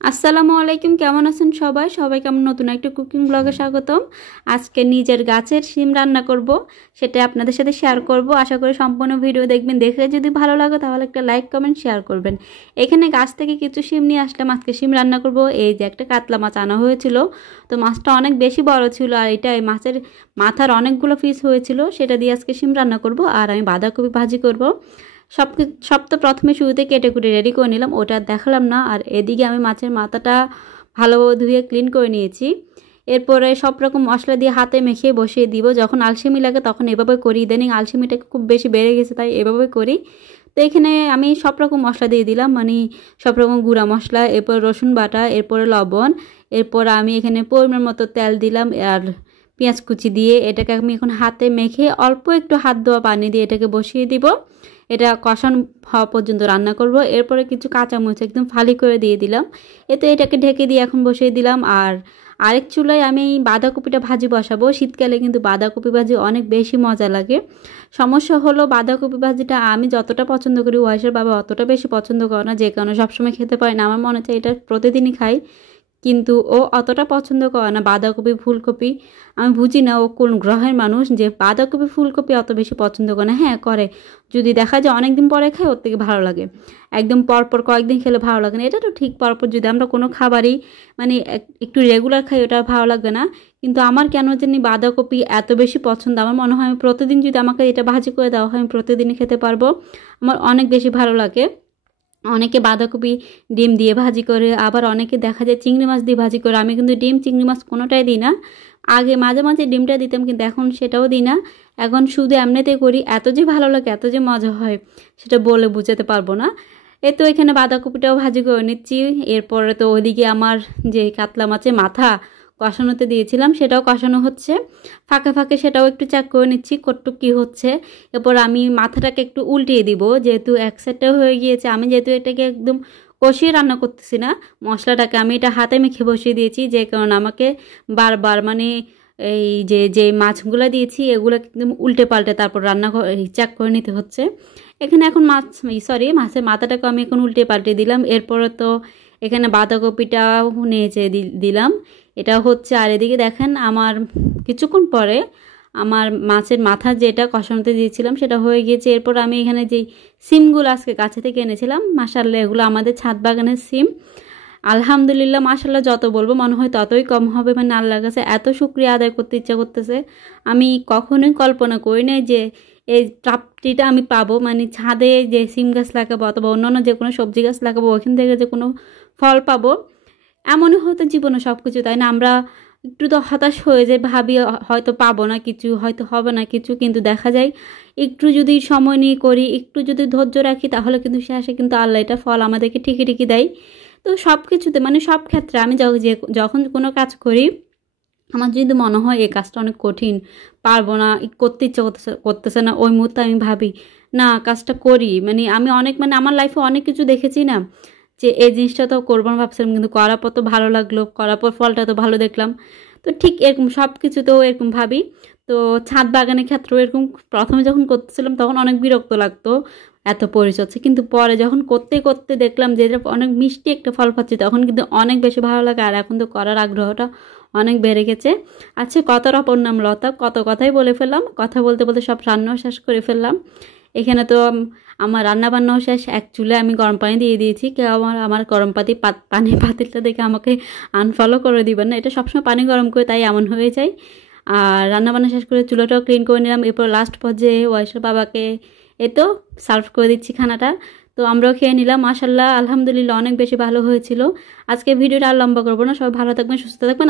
আসসালামু আলাইকুম, কেমন আছেন সবাই? সবাইকে আমার নতুন একটা কুকিং ব্লগে স্বাগতম। আজকে নিজের গাছের শিম রান্না করব, সেটা আপনাদের সাথে শেয়ার করব। আশা করি সম্পূর্ণ ভিডিও দেখবেন। দেখলে যদি ভালো লাগে তাহলে একটা লাইক কমেন্ট শেয়ার করবেন। এখানে গাছ থেকে কিছু শিম নিয়ে আসলাম, আজকে শিম রান্না করব। এই যে একটা কাতলা মাছ আনা হয়েছিল, তো মাছটা অনেক বেশি বড় ছিল, আর এটা এই মাছের মাথার অনেকগুলো পিস হয়েছিল, সেটা দিয়ে আজকে শিম রান্না করব। আর আমি বাঁধাকপি ভাজি করব। সব তো প্রথমে শুরুতে কেটে কুটে রেডি করে নিলাম, ওটা দেখালাম না। আর এদিকে আমি মাছের মাথাটা ভালোভাবে ধুয়ে ক্লিন করে নিয়েছি। এরপরে সব রকম মশলা দিয়ে হাতে মেখে বসিয়ে দিব। যখন আলসেমি লাগে তখন এভাবে করি, ইদানিং আলসেমিটা খুব বেশি বেড়ে গেছে, তাই এভাবে করি। তো এখানে আমি সব রকম মশলা দিয়ে দিলাম, মানে সব রকম গুঁড়া মশলা, এরপর রসুন বাটা, এরপরে লবণ, এরপর আমি এখানে পরিমাণ মতো তেল দিলাম, আর পেঁয়াজ কুচি দিয়ে এটাকে আমি এখন হাতে মেখে অল্প একটু হাত ধোয়া পানি দিয়ে এটাকে বসিয়ে দিব। এটা কষানো হওয়া পর্যন্ত রান্না করব। এরপরে কিছু কাঁচামরিচ একদম ফালি করে দিয়ে দিলাম। এতে এটাকে ঢেকে দিয়ে এখন বসিয়ে দিলাম। আর আরেক চুলায় আমি বাঁধাকপিটা ভাজি বসাবো। শীতকালে কিন্তু বাঁধাকপি ভাজি অনেক বেশি মজা লাগে। সমস্যা হলো বাঁধাকপি ভাজিটা আমি যতটা পছন্দ করি, ওয়াইশের বাবা অতটা বেশি পছন্দ করে না, যে কারণে সবসময় খেতে পারি না। আমার মনে হচ্ছে এটা প্রতিদিনই খাই, কিন্তু ও অতটা পছন্দ করে না বাঁধাকপি ফুলকপি। আমি বুঝি না ও কোন গ্রহের মানুষ যে বাঁধাকপি ফুলকপি অত বেশি পছন্দ করে না। হ্যাঁ করে, যদি দেখা যায় অনেকদিন পরে খাই ওর থেকে ভালো লাগে, একদম পরপর কয়েকদিন খেলে ভালো লাগে না। এটা তো ঠিক, পরপর যদি আমরা কোনো খাবারই মানে একটু রেগুলার খাই ওটা ভালো লাগবে না। কিন্তু আমার কেন জানি বাঁধাকপি এত বেশি পছন্দ, আমার মনে হয় আমি প্রতিদিন যদি আমাকে এটা ভাজি করে দেওয়া হয় আমি প্রতিদিনই খেতে পারবো। আমার অনেক বেশি ভালো লাগে। অনেকে বাঁধাকপি ডিম দিয়ে ভাজি করে, আবার অনেকে দেখা যায় চিংড়ি মাছ দিয়ে ভাজি করে। আমি কিন্তু ডিম চিংড়ি মাছ কোনোটাই দিই না। আগে মাঝে মাঝে ডিমটা দিতাম, কিন্তু এখন সেটাও দিই না। এখন শুধু এমনিতে করি। এত যে ভালো লাগে, এত যে মজা হয়, সেটা বলে বুঝাতে পারবো না। এই তো এখানে বাঁধাকপিটাও ভাজি করে নিচ্ছি। এরপরে তো ওইদিকে আমার যে কাতলা মাছের মাথা কষানোতে দিয়েছিলাম সেটাও কষানো হচ্ছে। ফাঁকে ফাঁকে সেটাও একটু চেক করে নিচ্ছি কতটুকু কী হচ্ছে। এরপর আমি মাথাটাকে একটু উল্টিয়ে দিব, যেহেতু এক সাইডটা হয়ে গিয়েছে। আমি যেহেতু এটাকে একদম কষিয়ে রান্না করতেছি না, মশলাটাকে আমি এটা হাতে মেখে বসিয়ে দিয়েছি, যে কারণে আমাকে বারবার মানে এই যে মাছগুলো দিয়েছি এগুলো একদম উল্টে পাল্টে তারপর রান্না চেক করে নিতে হচ্ছে। এখানে এখন মাছের মাথাটাকে আমি এখন উল্টে পাল্টে দিলাম। এরপরে তো এখানে বাঁধাকপিটাও নেড়ে দিলাম, এটা হচ্ছে। আর এদিকে দেখেন আমার কিছুক্ষণ পরে আমার মাছের মাথা যেটা কষানোতে দিয়েছিলাম সেটা হয়ে গিয়েছে। এরপর আমি এখানে যেই সিমগুলো আজকে গাছে থেকে এনেছিলাম, মাশাআল্লাহ এগুলো আমাদের ছাদ বাগানের সিম। আলহামদুলিল্লাহ, মাশাআল্লাহ যত বলবো মনে হয় ততই কম হবে। মানে আল্লাহর কাছে এত শুকরিয়া আদায় করতে ইচ্ছা করতেছে। আমি কখনোই কল্পনা করি নাই যে এই প্রাপ্তিটা আমি পাবো, মানে ছাদে যে সিম গাছ লাগাবো অথবা অন্যান্য যে কোনো সবজি গাছ লাগাবো ওইখান থেকে যে কোনো ফল পাবো, এমনই হয়তো জীবনে সব কিছু, তাই না? আমরা একটু তো হতাশ হয়ে যাই, ভাবি হয়তো পাবো না কিছু, হয়তো হবে না কিছু, কিন্তু দেখা যায় একটু যদি সময় নিয়ে করি, একটু যদি ধৈর্য রাখি, তাহলে কিন্তু শেষে কিন্তু আল্লাহ এটা ফল আমাদেরকে ঠিকই ঠিকই দেয়। তো সব কিছুতে মানে সব ক্ষেত্রে আমি যখন কোনো কাজ করি, আমার যদি মনে হয় এই কাজটা অনেক কঠিন, পারবো না, করতে ইচ্ছে করতেছে না, ওই মুহূর্তে আমি ভাবি না কাজটা করি। মানে আমি অনেক মানে আমার লাইফে অনেক কিছু দেখেছি না, যে এই জিনিসটা তো করবো না ভাবছিলাম, কিন্তু করার পর তো ভালো লাগলো, করার পর ফলটা তো ভালো দেখলাম। তো ঠিক এরকম সব কিছুতেও এরকম ভাবি। তো ছাদ বাগানের ক্ষেত্রেও এরকম প্রথমে যখন করতেছিলাম তখন অনেক বিরক্ত লাগতো এত পরিচর্যা, কিন্তু পরে যখন করতে করতে দেখলাম যে এটা অনেক মিষ্টি একটা ফল পাচ্ছি, তখন কিন্তু অনেক বেশি ভালো লাগে। আর এখন তো করার আগ্রহটা অনেক বেড়ে গেছে। আচ্ছা, কতর অপর নাম লতা, কত কথাই বলে ফেললাম। কথা বলতে বলতে সব রান্নাও শেষ করে ফেললাম। এখানে তো আমার রান্না বান্নাও শেষ। এক চুলে আমি গরম পানি দিয়ে দিয়েছি। কেউ আমার গরম পানি পাতিলটা দেখে আমাকে আনফলো করে দিবেন না, এটা সবসময় পানি গরম করে, তাই এমন হয়ে যায়। আর রান্না বান্না শেষ করে চুলাটাও ক্লিন করে নিলাম। এরপর লাস্ট পর্যায়ে ওয়াইশের বাবাকে তো সার্ভ করে দিচ্ছি খানাটা। তো আমরাও খেয়ে নিলাম। মাশাআল্লাহ আলহামদুলিল্লাহ অনেক বেশি ভালো হয়েছিল। আজকে ভিডিওটা আর লম্বা করবো না, সবাই ভালো থাকবেন, সুস্থ থাকবেন।